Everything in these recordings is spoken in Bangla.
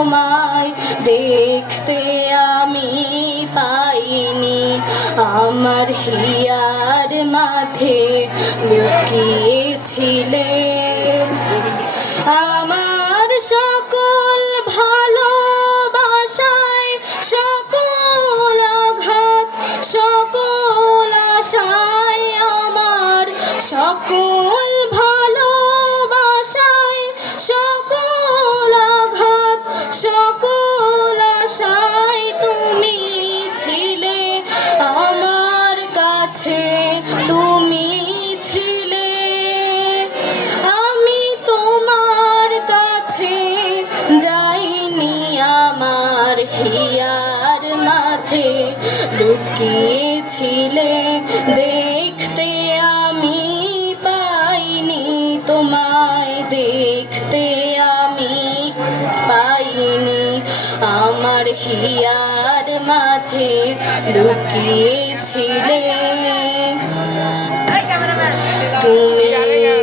তোমায় দেখতে আমি পাইনি। আমার হিয়ার মাঝে লুকিয়েছিলে আমার সকল ভালোবাসায়, সকল আঘাত, সকল আশায়, আমার সকল ভালোবাসায়, সকল আঘাত, সকল আশায় তুমি ছিলে আমার কাছে, তুমি ছিলে। আমি তোমার কাছে যাইনি, আমার হিয়ার মাঝে লুকিয়েছিলে দেখতে আমি পাইনি। তোমায় দেখতে আমি পাইনি, আমার হিয়ার মাঝে লুকিয়েছিলে। তুমি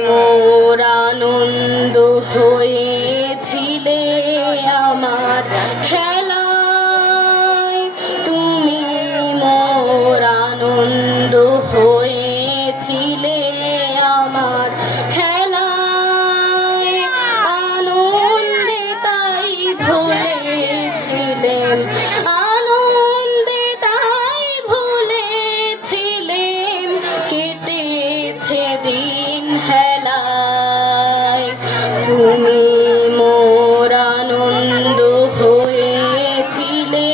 মোর আনন্দ হয়েছিলে আমার খেলায়, তুমি মোর আনন্দ হয়েছিলে আমার খেলায়। আনন্দে তাই ভুলেছিলেন, আনন্দে তাই ভুলেছিলেন, কেটেছে দিন হেলায়। তুমি মোর আনন্দ হয়েছিলে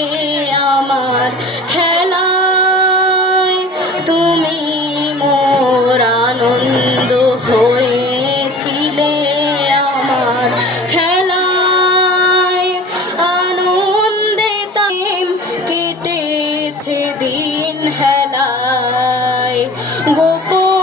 আমার খেলায়, তুমি মোর আনন্দ হয়েছিলে আমার খেলায়। আনন্দে তাই কেটেছে দিন হেলায়। গোপন